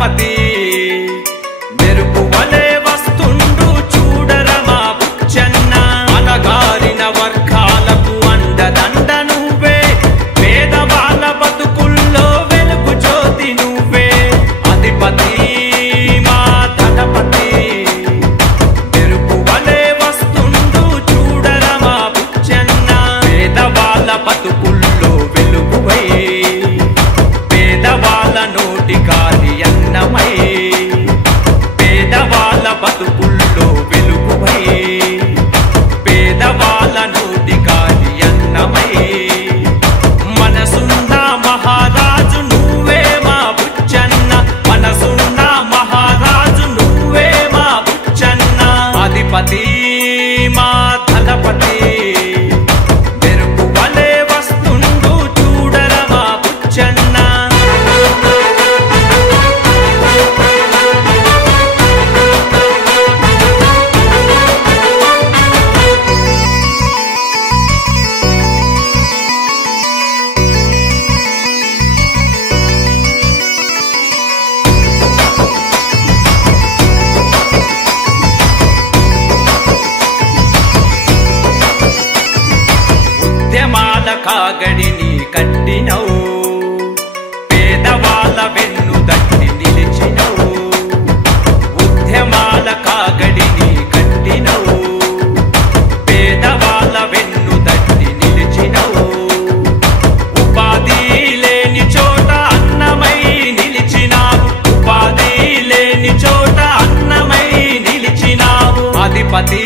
ధనపతి మెరుపు వలే వస్తుండు చూడరమా బుచ్చన్న అనగారిన వర్గాలకు అండదండ నువ్వే పేదవాళ్ళ బతుకుల్లో వెలుగు జ్యోతి నువ్వే అధిపతి మా ధనపతి మెరుపు వలే వస్తుండు చూడరమా బుచ్చన్న పేదవాళ్ళ బతుకుల్లో వెలుగువై పేదవాళ్ళ నోటి గాలి అన్నమై పేదవాళ్ళ బతుకుల్లో వెలుగువై పేదవాళ్ళ నోటి గాలి అన్నమై మనసున్న మహారాజు నువ్వే మా బుచ్చన్న మనసున్న మహారాజు నువ్వే మా బుచ్చన్న అధిపతి మా ధనపతి మెరుపు వలే వస్తుండు చూడరమా బుచ్చన్న ఉద్యమాల కాగడిని కట్టినవు పేదవాళ్ళ వెన్ను దట్టి నిలిచినవు ఉద్యమాల కాగడిని కట్టినవు పేదవాళ్ళ వెన్ను దట్టి నిలిచినవు ఉపాధి లేని చోట అన్నమై నిలిచినావు ఉపాధి లేని చోట అన్నమై నిలిచినావు అధిపతి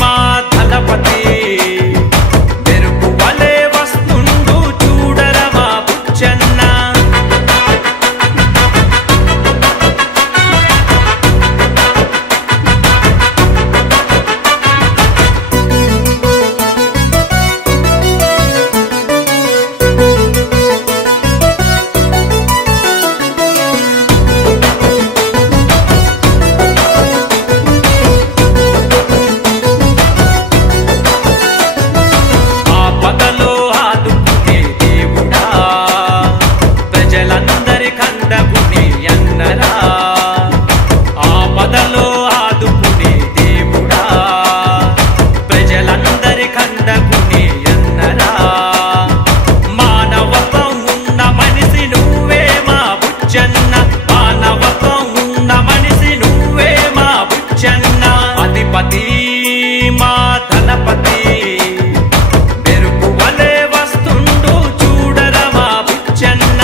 మా ధనపతి మెరుపు వలే వస్తుండు చూడరమా బుచ్చన్న ఆపదలో ఆదుకునే దేవుడా ప్రజలందరి కండగునే అన్నరా ఆపదలో ఆదుకునే దేవుడా ప్రజలందరి కండగునే అన్నరా మానవత్వం ఉన్న మనిషి నువ్వే మా బుచ్చన్న మానవత్వం ఉన్న మనిషి నువ్వే మా బుచ్చన్న అధిపతి మా ధనపతి మెరుపు వలే వస్తుండు చూడరమా బుచ్చన్న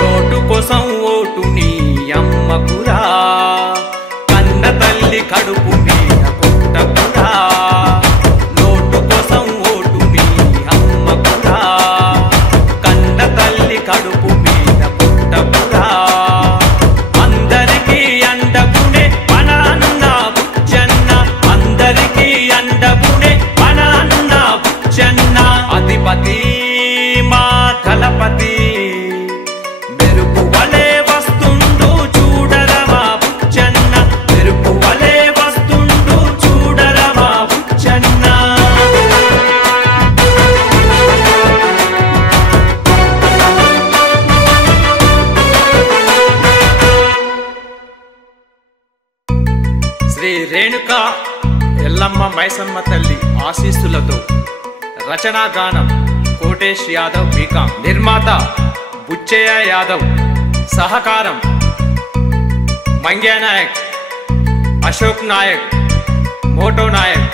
నోటు కోసం ఓటు నీ అమ్మకురా కన్న తల్లి కడుపు మీద పుట్టకురా నోటు కోసం ఓటు నీ అమ్మకురా కన్న తల్లి కడుపు మీద పుట్టకురా అందరికీ అండకునే మన అన్న బుచ్చన్న అందరికీ అండకునే మన అన్న బుచ్చన్న అధిపతి మా ధనపతి మెరుపు వలే వస్తుండు చూడరమా బుచ్చన్న మెరుపు వలే వస్తుండు చూడరమా బుచ్చన్న శ్రీ రేణుకా ఎల్లమ్మ మైసమ్మ తల్లి ఆశీస్సులతో రచనా గానం కోటేష్ యాదవ్ బీకాం నిర్మాత బుచ్చయ్య యాదవ్ సహకారం మంగ్యా నాయక్ అశోక్ నాయక్ మోటో నాయక్